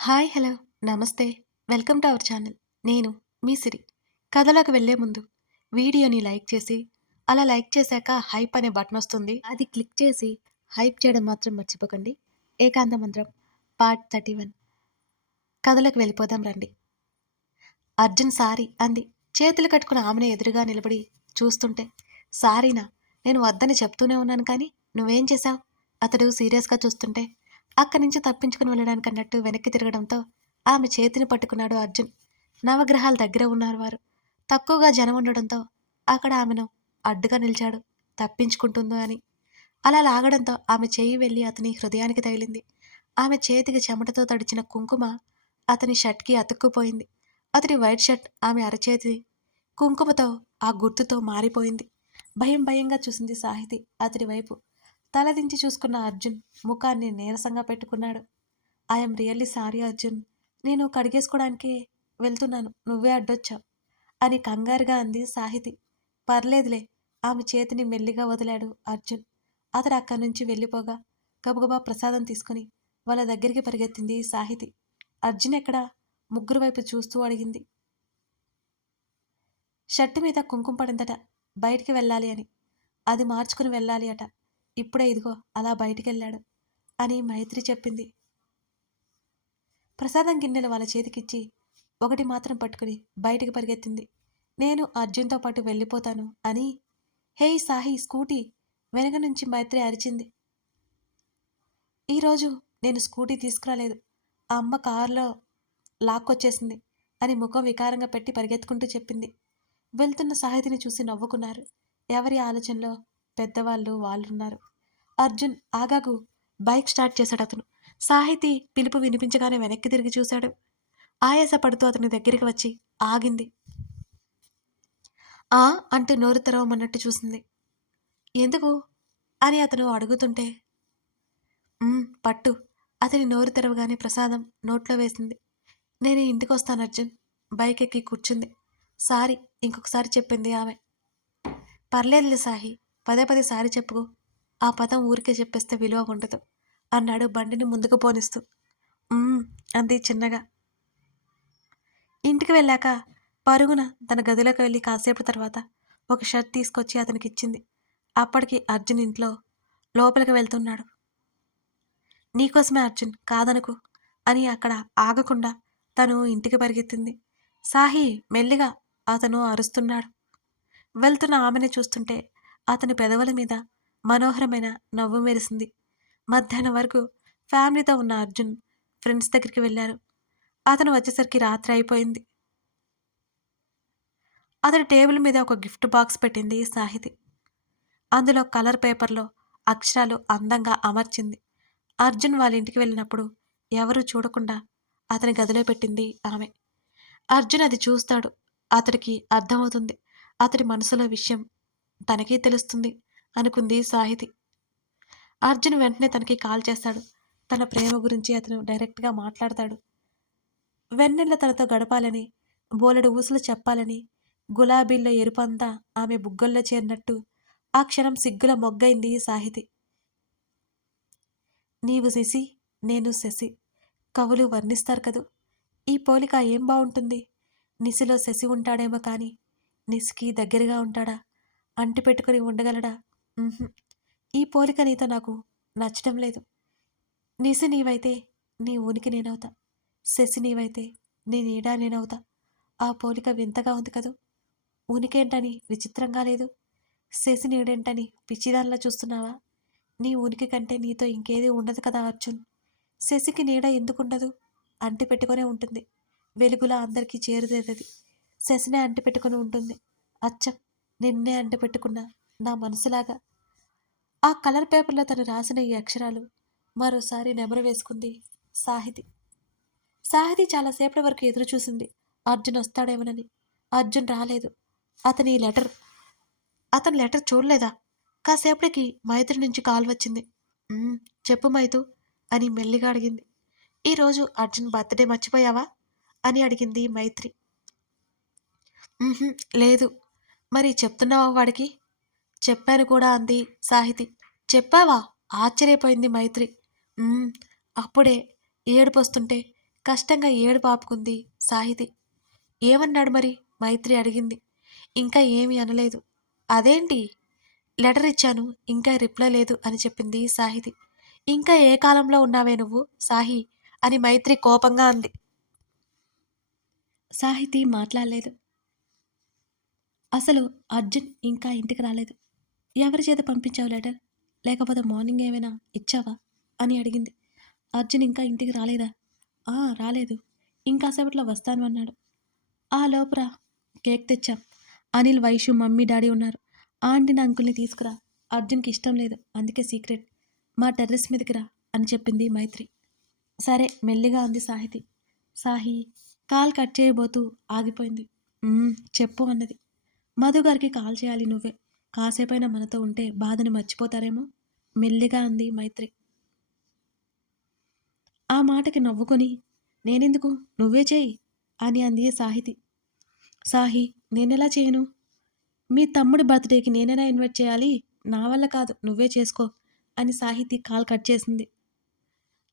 Hi! Hello! నమస్తే. Welcome to our channel. నేను మీ సిరి. కథలోకి వెళ్ళే ముందు వీడియోని లైక్ చేసి, అలా లైక్ చేశాక హైప్ అనే బటన్ వస్తుంది. అది క్లిక్ చేసి హైప్ చేయడం మాత్రం మర్చిపోకండి. ఏకాంత మంత్రం పార్ట్ 31 కథలోకి వెళ్ళిపోదాం రండి. అర్జున్ సారీ అంది. చేతులు కట్టుకుని ఆమెను ఎదురుగా నిలబడి చూస్తుంటే, సారీనా? నేను వద్దని చెప్తూనే ఉన్నాను కానీ నువ్వేం చేశావు? అతడు సీరియస్గా చూస్తుంటే అక్కడి నుంచి తప్పించుకుని వెళ్ళడానికి అన్నట్టు వెనక్కి తిరగడంతో ఆమె చేతిని పట్టుకున్నాడు అర్జున్. నవగ్రహాల దగ్గర ఉన్నారు వారు. తక్కువగా జనం ఉండడంతో అక్కడ ఆమెను అడ్డుగా నిలిచాడు, తప్పించుకుంటుందో అని. అలా లాగడంతో ఆమె చెయ్యి వెళ్ళి అతని హృదయానికి తగిలింది. ఆమె చేతికి చెమటతో తడిచిన కుంకుమ అతని షర్ట్కి అతుక్కుపోయింది. అతని వైట్ షర్ట్ ఆమె అరచేతి కుంకుమతో ఆ గుర్తుతో మారిపోయింది. భయం భయంగా చూసింది సాహితి అతడి వైపు. తలదించి చూసుకున్న అర్జున్ ముఖాన్ని నీరసంగా పెట్టుకున్నాడు. I'm really sorry Arjun. నేను కడిగేసుకోవడానికే వెళ్తున్నాను, నువ్వే అడ్డొచ్చావు అని కంగారుగా అంది సాహితి. పర్లేదులే. ఆమె చేతిని మెల్లిగా వదిలాడు అర్జున్. అతడు అక్కడి నుంచి వెళ్ళిపోగా గబగబా ప్రసాదం తీసుకుని వాళ్ళ దగ్గరికి పరిగెత్తింది సాహితి. అర్జున్ ఎక్కడా? ముగ్గురు వైపు చూస్తూ అడిగింది. షర్టు మీద కుంకుమ పడిందట, బయటికి వెళ్ళాలి అని. అది మార్చుకుని వెళ్ళాలి అట. ఇప్పుడే ఇదిగో అలా బయటికెళ్ళాడు అని మైత్రి చెప్పింది. ప్రసాదం గిన్నెలు వాళ్ళ చేతికిచ్చి ఒకటి మాత్రం పట్టుకుని బయటికి పరిగెత్తింది. నేను అర్జున్తో పాటు వెళ్ళిపోతాను అని. Hey Sahi, scooty! వెనక నుంచి మైత్రి అరిచింది. ఈరోజు నేను స్కూటీ తీసుకురాలేదు, ఆ అమ్మ కారులో లాక్కొచ్చేసింది అని ముఖం వికారంగా పెట్టి పరిగెత్తుకుంటూ చెప్పింది. వెళ్తున్న సాహితిని చూసి నవ్వుకున్నారు. ఎవరి ఆలోచనలో పెద్దవాళ్ళు వాళ్ళున్నారు. అర్జున్ ఆగాగు, బైక్ స్టార్ట్ చేశాడు అతను. సాహితి పిలుపు వినిపించగానే వెనక్కి తిరిగి చూశాడు. ఆయాసపడుతూ అతని దగ్గరికి వచ్చి ఆగింది. ఆ అంటూ నోరు తెరవమన్నట్టు చూసింది. ఎందుకు అని అతను అడుగుతుంటే, పట్టు. అతని నోరు తెరవగానే ప్రసాదం నోట్లో వేసింది. నేను ఇంటికి వస్తాను అర్జున్. బైక్ ఎక్కి కూర్చుంది. సారీ ఇంకొకసారి చెప్పింది ఆమె. పర్లేదులే సాహి, పదే పదే సారీ చెప్పుకో. ఆ పదం ఊరికే చెప్పేస్తే విలువ ఉండదు అన్నాడు బండిని ముందుకు పోనిస్తూ. అంది చిన్నగా. ఇంటికి వెళ్ళాక పరుగున తన గదిలోకి వెళ్ళి కాసేపు తర్వాత ఒక షర్ట్ తీసుకొచ్చి అతనికి ఇచ్చింది. అప్పటికి అర్జున్ ఇంట్లో లోపలికి వెళ్తున్నాడు. నీకోసమే అర్జున్, కాదనుకు అని అక్కడ ఆగకుండా తను ఇంటికి పరిగెత్తింది. సాహి మెల్లిగా అతను అరుస్తున్నాడు. వెళ్తున్న ఆమెను చూస్తుంటే అతని పెదవుల మీద మనోహరమైన నవ్వు మెరిసింది. మధ్యాహ్నం వరకు ఫ్యామిలీతో ఉన్న అర్జున్ ఫ్రెండ్స్ దగ్గరికి వెళ్ళారు. అతను వచ్చేసరికి రాత్రి అయిపోయింది. అతని టేబుల్ మీద ఒక గిఫ్ట్ బాక్స్ పెట్టింది సాహితి. అందులో కలర్ పేపర్లో అక్షరాలు అందంగా అమర్చింది. అర్జున్ వాళ్ళ ఇంటికి వెళ్ళినప్పుడు ఎవరూ చూడకుండా అతని గదిలో పెట్టింది ఆమె. అర్జున్ అది చూస్తాడు. అతడికి అర్థమవుతుంది. అతడి మనసులో విషయం తనకీ తెలుస్తుంది అనుకుంది సాహితి. అర్జున్ వెంటనే తనకి కాల్ చేస్తాడు. తన ప్రేమ గురించి అతను డైరెక్ట్గా మాట్లాడతాడు. వెన్నెల తనతో గడపాలని, బోలెడు ఊసులు చెప్పాలని, గులాబీల్లో ఎరుపంతా ఆమె బుగ్గల్లో చేరినట్టు ఆ క్షణం సిగ్గుల మొగ్గైంది సాహితి. నీవు శశి, నేను శశి, కవులు వర్ణిస్తారు కదూ. ఈ పోలిక ఏం బావుంటుంది. నిశిలో శశి ఉంటాడేమో కానీ నిశికి దగ్గరగా ఉంటాడా? అంటి పెట్టుకుని ఉండగలడా? ఈ పోలిక నీతో నాకు నచ్చటం లేదు. నిశి నీవైతే నీ ఉనికి నేనవుతా, శశి నీవైతే నీ నీడ నేనవుతా. ఆ పోలిక వింతగా ఉంది కదూ. ఉనికేంటని విచిత్రంగా లేదు, శశి నీడేంటని పిచ్చిదానిలా చూస్తున్నావా? నీ ఉనికి కంటే నీతో ఇంకేది ఉండదు కదా అర్జున్. శశికి నీడ ఎందుకుండదు? అంటి పెట్టుకునే ఉంటుంది. వెలుగులా అందరికీ చేరుదేదది. శశినే అంటి పెట్టుకుని ఉంటుంది. అచ్చం నిన్నే అంటి పెట్టుకున్నా నా మనసులాగా. ఆ కలర్ పేపర్లో తను రాసిన ఈ అక్షరాలు మరోసారి నెమరు వేసుకుంది సాహితి. సాహితి చాలాసేపటి వరకు ఎదురు చూసింది అర్జున్ వస్తాడేమోనని. అర్జున్ రాలేదు. అతని లెటర్ చూడలేదా? కాసేపటికి మైత్రి నుంచి కాల్ వచ్చింది. చెప్పు మైతు అని మెల్లిగా అడిగింది. ఈరోజు అర్జున్ బర్త్డే మర్చిపోయావా అని అడిగింది మైత్రి. లేదు. మరి చెప్తున్నావా వాడికి? చెప్పాను కూడా అంది సాహితి. చెప్పావా? ఆశ్చర్యపోయింది మైత్రి. అప్పుడే ఏడుపు వస్తుంటే కష్టంగా ఏడుపు ఆపుకుంది సాహితి. ఏమన్నాడు మరి? మైత్రి అడిగింది. ఇంకా ఏమీ అనలేదు. అదేంటి? లెటర్ ఇచ్చాను. ఇంకా రిప్లై లేదు అని చెప్పింది సాహితి. ఇంకా ఏ కాలంలో ఉన్నావే నువ్వు సాహి అని మైత్రి కోపంగా అంది. సాహితి మాట్లాడలేదు. అసలు అర్జున్ ఇంకా ఇంటికి రాలేదు. ఎవరి చేత పంపించావు లెటర్? లేకపోతే మార్నింగ్ ఏమైనా ఇచ్చావా? అని అడిగింది. అర్జున్ ఇంకా ఇంటికి రాలేదా? రాలేదు. ఇంకాసేపట్లో వస్తాను అన్నాడు. ఆ లోపురా కేక్ తెచ్చాం. అనిల్, వైషు, మమ్మీ, డాడీ ఉన్నారు. ఆంటీని, అంకుల్ని తీసుకురా. అర్జున్కి ఇష్టం లేదు, అందుకే సీక్రెట్. మా టెర్రస్ మీదకి రా అని చెప్పింది మైత్రి. సరే మెల్లిగా అంది సాహితి. సాహి కాల్ కట్ చేయబోతూ ఆగిపోయింది. చెప్పు అన్నది. మధు గారికి కాల్ చేయాలి నువ్వే. కాసేపైనా మనతో ఉంటే బాధని మర్చిపోతారేమో మెల్లిగా అంది మైత్రి. ఆ మాటకి నవ్వుకొని నేనెందుకు, నువ్వే చేయి అని అంది సాహితి. సాహి నేనెలా చేయను? మీ తమ్ముడి బర్త్డేకి నేనైనా ఇన్వైట్ చేయాలి. నా వల్ల కాదు, నువ్వే చేసుకో అని సాహితి కాల్ కట్ చేసింది.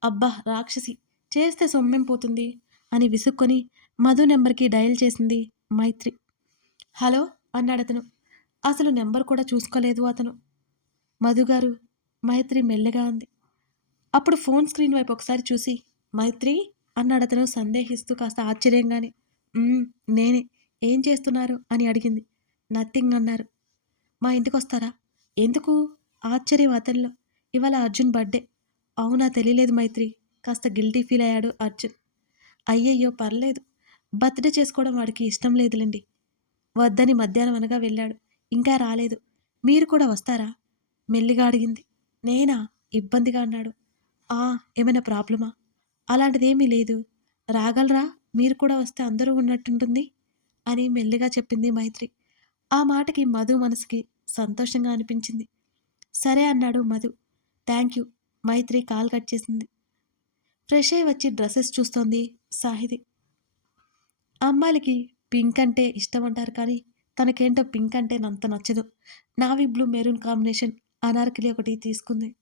అబ్బా రాక్షసి, చేస్తే సొమ్మేం పోతుంది అని విసుక్కొని మధు నెంబర్కి డయల్ చేసింది మైత్రి. హలో అన్నాడతను. అసలు నెంబర్ కూడా చూసుకోలేదు అతను. మధుగారు, మైత్రి మెల్లగా అంది. అప్పుడు ఫోన్ స్క్రీన్ వైపు ఒకసారి చూసి మైత్రి అన్నాడతను సందేహిస్తూ కాస్త ఆశ్చర్యంగానే. నేనే. ఏం చేస్తున్నారు అని అడిగింది. నథింగ్ అన్నారు. మా ఇంటికొస్తారా? ఎందుకు? ఆశ్చర్యం అతనిలో. ఇవాళ అర్జున్ బర్త్డే. అవునా, తెలియలేదు మైత్రి. కాస్త గిల్టీ ఫీల్ అయ్యాడు అర్జున్. అయ్యయ్యో పర్లేదు. బర్త్డే చేసుకోవడం వాడికి ఇష్టం లేదులేండి. వద్దని మధ్యాహ్నం అనగా వెళ్ళాడు. ఇంకా రాలేదు. మీరు కూడా వస్తారా? మెల్లిగా అడిగింది. నేనా? ఇబ్బందిగా అన్నాడు. ఏమైనా ప్రాబ్లమా? అలాంటిదేమీ లేదు. రాగలరా? మీరు కూడా వస్తే అందరూ ఉన్నట్టుంటుంది అని మెల్లిగా చెప్పింది మైత్రి. ఆ మాటకి మధు మనసుకి సంతోషంగా అనిపించింది. సరే అన్నాడు Madhu. Thank you. Maithri call cut చేసింది. ఫ్రెష్ అయి వచ్చి డ్రెస్సెస్ చూస్తోంది సాహితి. అమ్మాయిలకి పింక్ అంటే ఇష్టం అంటారు కానీ తనకేంటో పింక్ అంటే అంత నచ్చదు. Navy blue maroon combination Anarkali ఒకటి తీసుకుంది.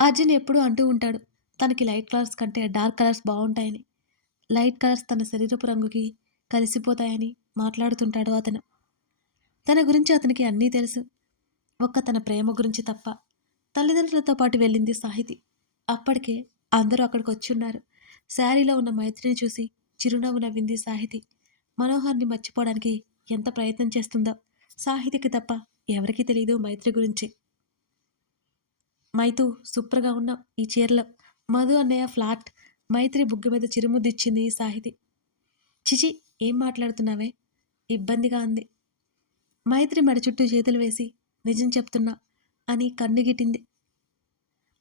అర్జున్ ఎప్పుడూ అంటూ ఉంటాడు తనకి లైట్ కలర్స్ కంటే డార్క్ కలర్స్ బాగుంటాయని. లైట్ కలర్స్ తన శరీరపు రంగుకి కలిసిపోతాయని మాట్లాడుతుంటాడు అతను. తన గురించి అతనికి అన్నీ తెలుసు. ఒక్క తన ప్రేమ గురించి తప్ప. తల్లిదండ్రులతో పాటు వెళ్ళింది సాహితి. అప్పటికే అందరూ అక్కడికి వచ్చి ఉన్నారు. శారీలో ఉన్న మైత్రిని చూసి చిరునవ్వు నవ్వింది సాహితి. మనోహర్ని మర్చిపోవడానికి ఎంత ప్రయత్నం చేస్తుందో సాహితికి తప్ప ఎవరికీ తెలియదు మైత్రి గురించి. మైతు సూపర్గా ఉన్నావు ఈ చీరలో. మధు అన్నయ్య ఫ్లాట్. మైత్రి బుగ్గ మీద చిరుముద్దిచ్చింది సాహితి. చిచి, ఏం మాట్లాడుతున్నావే ఇబ్బందిగా అంది. మైత్రి మెడ చుట్టూ చేతులు వేసి నిజం చెప్తున్నా అని కన్నుగిట్టింది.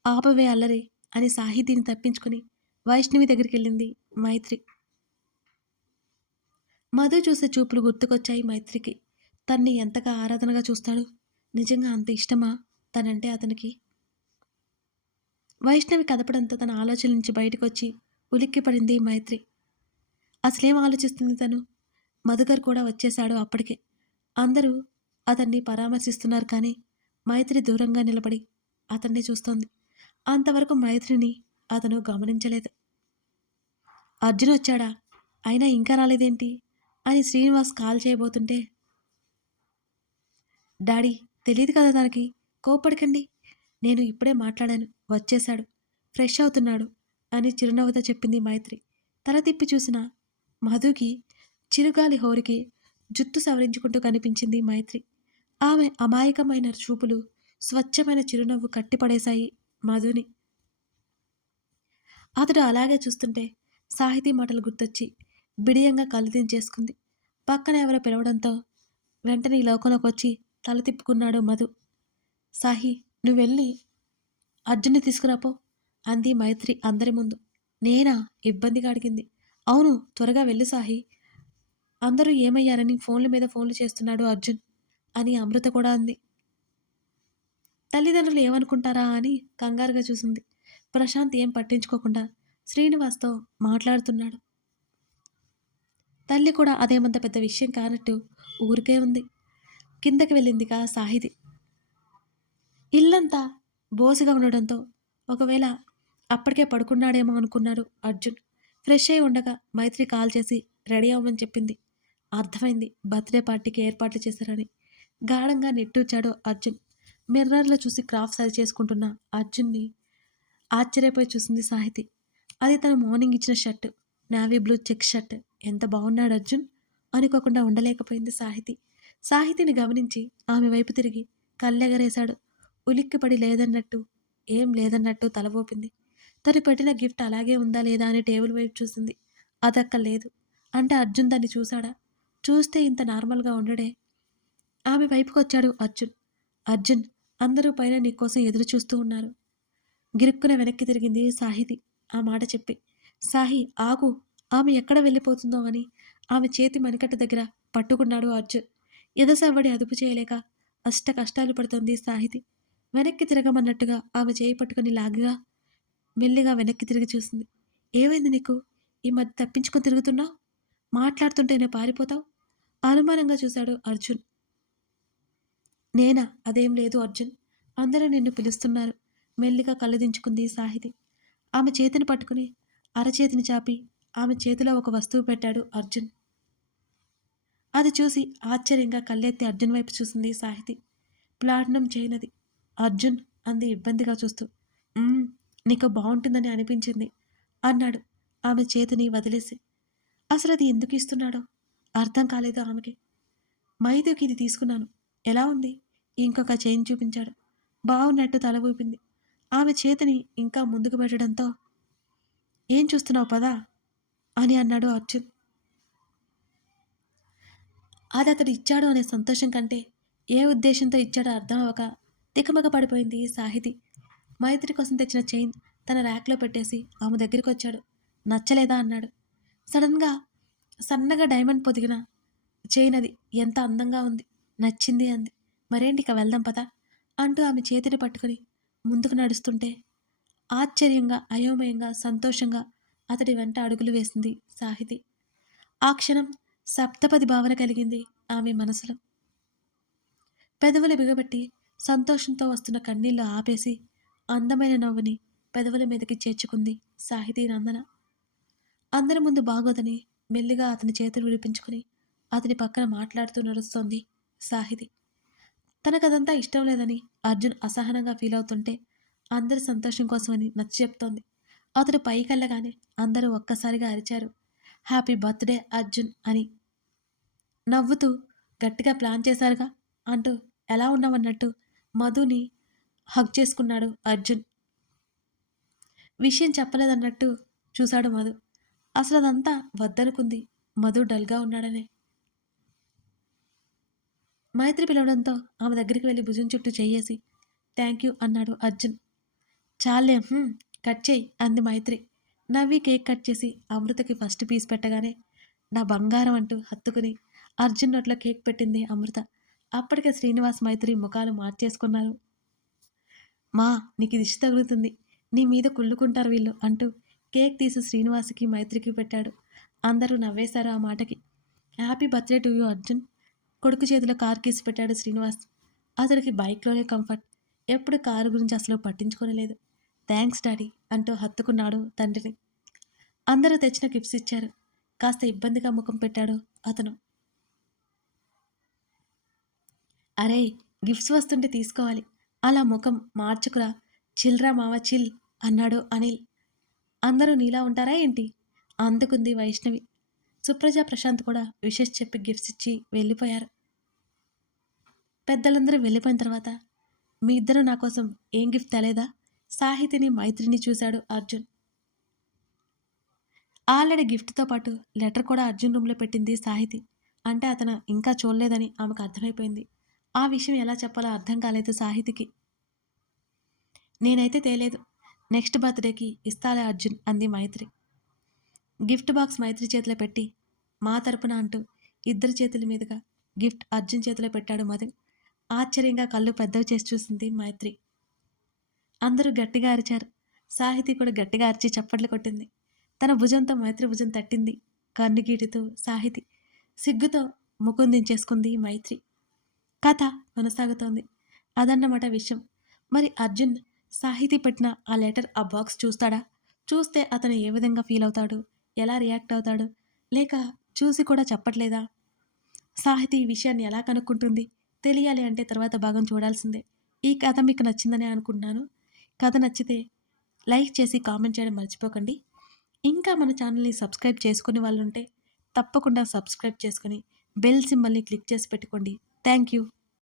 ఆపవే అల్లరి అని సాహితీని తప్పించుకుని వైష్ణవి దగ్గరికి వెళ్ళింది మైత్రి. మధు చూసే చూపులు గుర్తుకొచ్చాయి మైత్రికి. తన్ని ఎంతగా ఆరాధనగా చూస్తాడు. నిజంగా అంత ఇష్టమా తనంటే అతనికి? వైష్ణవి కదపడంతో తన ఆలోచన నుంచి బయటకొచ్చి ఉలిక్కిపడింది మైత్రి. అసలేం ఆలోచిస్తుంది తను? మధుకర్ కూడా వచ్చేశాడు అప్పటికే. అందరూ అతన్ని పరామర్శిస్తున్నారు కానీ మైత్రి దూరంగా నిలబడి అతన్ని చూస్తోంది. అంతవరకు మైత్రిని అతను గమనించలేదు. అర్జున్ వచ్చాడా? అయినా ఇంకా రాలేదేంటి అని శ్రీనివాస్ కాల్ చేయబోతుంటే, డాడీ తెలియదు కదా తనకి, కోప్పడకండి. నేను ఇప్పుడే మాట్లాడాను, వచ్చేశాడు, ఫ్రెష్ అవుతున్నాడు అని చిరునవ్వుతో చెప్పింది మైత్రి. తల తిప్పి చూసిన మధుకి చిరుగాలి హోరికి జుట్టు సవరించుకుంటూ కనిపించింది మైత్రి. ఆమె అమాయకమైన చూపులు స్వచ్ఛమైన చిరునవ్వు కట్టిపడేశాయి మధుని. అతడు అలాగే చూస్తుంటే సాహితీ మాటలు గుర్తొచ్చి బిడియంగా కళ్ళు దించేసుకుంది. పక్కన ఎవరో పిలవడంతో వెంటనే ఈ లోకంలోకి వచ్చి తల తిప్పుకున్నాడు మధు. సాహి, నువ్వెళ్ళి అర్జున్ని తీసుకురాపో అంది మైత్రి అందరి ముందు. నేనా? ఇబ్బందిగా అడిగింది. అవును, త్వరగా వెళ్ళి సాహి. అందరూ ఏమయ్యారని ఫోన్ల మీద ఫోన్లు చేస్తున్నాడు అర్జున్ అని అమృత కూడా అంది. తల్లిదండ్రులు ఏమనుకుంటారా అని కంగారుగా చూసింది. ప్రశాంత్ ఏం పట్టించుకోకుండా శ్రీనివాస్తో మాట్లాడుతున్నాడు. తల్లి కూడా అదేమంత పెద్ద విషయం కానట్టు ఊరికే ఉంది. కిందకి వెళ్ళిందిగా సాహితి. ఇల్లంతా బోసిగా ఉండడంతో ఒకవేళ అప్పటికే పడుకున్నాడేమో అనుకున్నాడు అర్జున్. ఫ్రెష్ అయి ఉండగా మైత్రి కాల్ చేసి రెడీ అవ్వమని చెప్పింది. అర్థమైంది బర్త్‌డే పార్టీకి ఏర్పాట్లు చేశారని. గాఢంగా నిట్టూర్చాడు అర్జున్. మిర్రర్‌లో చూసి క్రాఫ్ సరిచేసుకుంటున్న అర్జున్‌ని ఆశ్చర్యపోయి చూసింది సాహితి. అది తను మార్నింగ్ ఇచ్చిన shirt. Navy blue check shirt. ఎంత బాగున్నాడు అర్జున్! అనుకోకుండా ఉండలేకపోయింది సాహితి. సాహితిని గమనించి ఆమె వైపు తిరిగి కళ్ళెగరేశాడు. ఉలిక్కిపడి లేదన్నట్టు, ఏం లేదన్నట్టు తల ఊపింది. తను పెట్టిన గిఫ్ట్ అలాగే ఉందా లేదా అని టేబుల్ వైపు చూసింది. అదక్కడ లేదు. అంటే అర్జున్ దాన్ని చూసాడా? చూస్తే ఇంత నార్మల్‌గా ఉండడే. ఆమె వైపుకొచ్చాడు అర్జున్. అర్జున్, అందరూ పైన నీకోసం ఎదురు చూస్తూ ఉన్నారు. గిరుక్కున వెనక్కి తిరిగింది సాహితి ఆ మాట చెప్పి. సాహి ఆగు! ఆమె ఎక్కడ వెళ్ళిపోతుందో అని ఆమె చేతి మణికట్టు దగ్గర పట్టుకున్నాడు అర్జున్. ఎదసవ్వడి అదుపు చేయలేక అష్ట కష్టాలు పడుతోంది సాహితి. వెనక్కి తిరగమన్నట్టుగా ఆమె చేయి పట్టుకుని లాగగా మెల్లిగా వెనక్కి తిరిగి చూసింది. ఏమైంది నీకు? ఈ మధ్య తప్పించుకొని తిరుగుతున్నావు? మాట్లాడుతుంటేనే పారిపోతావు? అనుమానంగా చూశాడు అర్జున్. నేనా? అదేం లేదు అర్జున్. అందరూ నిన్ను పిలుస్తున్నారు. మెల్లిగా కళ్ళు దించుకుంది సాహితి. ఆమె చేతిని పట్టుకుని అరచేతిని చాపి ఆమె చేతిలో ఒక వస్తువు పెట్టాడు అర్జున్. అది చూసి ఆశ్చర్యంగా కళ్ళెత్తి అర్జున్ వైపు చూసింది సాహితి. ప్లాటినం చైన్ అది. అర్జున్ అంది ఇబ్బందిగా చూస్తూ. "మ్మ్, నీకు బావుంటుందని అనిపించింది" అన్నాడు ఆమె చేతిని వదిలేసి. అసలు అది ఎందుకు ఇస్తున్నాడో అర్థం కాలేదు ఆమెకి. మైదుకి ఇది తీసుకున్నాను. ఎలా ఉంది? ఇంకొక చైన్ చూపించాడు. బావున్నట్టు తల ఊపింది. ఆమె చేతిని ఇంకా ముందుకు పెట్టడంతో ఏం చూస్తున్నావు పదా అని అన్నాడు అర్జున్. అది అతడు ఇచ్చాడు అనే సంతోషం కంటే ఏ ఉద్దేశంతో ఇచ్చాడో అర్థం అవ్వక తికమక పడిపోయింది సాహితి. మైత్రి కోసం తెచ్చిన చైన్ తన ర్యాక్లో పెట్టేసి ఆమె దగ్గరికి వచ్చాడు. నచ్చలేదా అన్నాడు. సడన్గా సన్నగా డైమండ్ పొదిగిన చైన్ అది. ఎంత అందంగా ఉంది. నచ్చింది అంది. మరేంటి ఇక వెళ్దాం పదా అంటూ ఆమె చేతిని పట్టుకుని ముందుకు నడుస్తుంటే ఆశ్చర్యంగా, అయోమయంగా, సంతోషంగా అతడి వెంట అడుగులు వేసింది సాహితి. ఆ క్షణం సప్తపది భావన కలిగింది ఆమె మనసులో. పెదవులు బిగబట్టి సంతోషంతో వస్తున్న కన్నీళ్లు ఆపేసి అందమైన నవ్వుని పెదవుల మీదకి చేర్చుకుంది సాహితీ నందన. అందరి ముందు బాగోదని మెల్లిగా అతని చేతులు విడిపించుకుని అతని పక్కన మాట్లాడుతూ నడుస్తోంది సాహితి. తనకదంతా ఇష్టం లేదని అర్జున్ అసహనంగా ఫీల్ అవుతుంటే అందరి సంతోషం కోసమని నచ్చ చెప్తోంది. అతడు పైకెళ్ళగానే అందరూ ఒక్కసారిగా అరిచారు, హ్యాపీ బర్త్డే అర్జున్ అని. నవ్వుతూ గట్టిగా ప్లాన్ చేశారుగా అంటూ ఎలా ఉన్నావన్నట్టు మధుని హగ్ చేసుకున్నాడు అర్జున్. విషయం చెప్పలేదన్నట్టు చూశాడు మధు. అసలు అదంతా వద్దనుకుంది మధు డల్గా ఉన్నాడనే. మైత్రి పిలవడంతో ఆమె దగ్గరికి వెళ్ళి భుజం చుట్టూ చెయ్యేసి థ్యాంక్ యూ అన్నాడు అర్జున్. చాలే కట్ చేయి అంది మైత్రి. నవ్వి కేక్ కట్ చేసి అమృతకి ఫస్ట్ పీస్ పెట్టగానే నా బంగారం అంటూ హత్తుకుని అర్జున్ నోట్లో కేక్ పెట్టింది అమృత. అప్పటికే శ్రీనివాస్ మైత్రి ముఖాలు మార్చేసుకున్నారు. మా నీకు దిష్టి తగులుతుంది, నీ మీద కుళ్ళుకుంటారు వీళ్ళు అంటూ కేక్ తీసి శ్రీనివాస్కి మైత్రికి పెట్టాడు. అందరూ నవ్వేశారు ఆ మాటకి. Happy birthday to you Arjun. కొడుకు చేతిలో కారు కీసి పెట్టాడు శ్రీనివాస్. అతడికి బైక్లోనే కంఫర్ట్. ఎప్పుడు కారు గురించి అసలు పట్టించుకోలేదు. థ్యాంక్స్ డాడీ అంటూ హత్తుకున్నాడు తండ్రిని. అందరూ తెచ్చిన గిఫ్ట్స్ ఇచ్చారు. కాస్త ఇబ్బందిగా ముఖం పెట్టాడు అతను. అరే, గిఫ్ట్స్ వస్తుంటే తీసుకోవాలి, అలా ముఖం మార్చుకురా, చిల్రా మావ చిల్ అన్నాడు అనిల్. అందరూ నీలా ఉంటారా ఏంటి అందుకుంది వైష్ణవి. సుప్రజ ప్రశాంత్ కూడా విషెస్ చెప్పి గిఫ్ట్స్ ఇచ్చి వెళ్ళిపోయారు. పెద్దలందరూ వెళ్ళిపోయిన తర్వాత మీ ఇద్దరు నా కోసం ఏం గిఫ్ట్ తేలేదా? సాహితిని మైత్రిని చూశాడు అర్జున్. ఆల్రెడీ గిఫ్ట్తో పాటు లెటర్ కూడా అర్జున్ రూమ్లో పెట్టింది సాహితి. అంటే అతను ఇంకా చూడలేదని ఆమెకు అర్థమైపోయింది. ఆ విషయం ఎలా చెప్పాలో అర్థం కాలేదు సాహితికి. నేనైతే తేలేదు, నెక్స్ట్ బర్త్డేకి ఇస్తాలే అర్జున్ అంది మైత్రి. గిఫ్ట్ బాక్స్ మైత్రి చేతిలో పెట్టి మా తరపున అంటూ ఇద్దరి చేతుల మీదుగా గిఫ్ట్ అర్జున్ చేతిలో పెట్టాడు మధు. ఆశ్చర్యంగా కళ్ళు పెద్దవి చేసి చూసింది మైత్రి. అందరూ గట్టిగా అరిచారు. సాహితి కూడా గట్టిగా అరిచి చప్పట్లు కొట్టింది. తన భుజంతో మైత్రి భుజం తట్టింది కన్నుగీటితో సాహితి. సిగ్గుతో ముఖం దించేసుకుంది మైత్రి. కథ కొనసాగుతోంది. అదన్నమాట విషయం. మరి అర్జున్ సాహితీ పెట్టిన ఆ లెటర్ ఆ బాక్స్ చూస్తాడా? చూస్తే అతను ఏ విధంగా ఫీల్ అవుతాడు? ఎలా రియాక్ట్ అవుతాడు? లేక చూసి కూడా చెప్పట్లేదా? సాహితీ ఈ విషయాన్ని ఎలా కనుక్కుంటుంది? తెలియాలి అంటే తర్వాత భాగం చూడాల్సిందే. ఈ కథ మీకు నచ్చిందనే అనుకుంటున్నాను. కథ నచ్చితే లైక్ చేసి కామెంట్ చేయడం మర్చిపోకండి. ఇంకా మన ఛానల్‌ని సబ్స్క్రైబ్ చేసుకునే వాళ్ళుంటే తప్పకుండా సబ్స్క్రైబ్ చేసుకొని బెల్ సింబల్‌ని క్లిక్ చేసి పెట్టుకోండి. Thank you.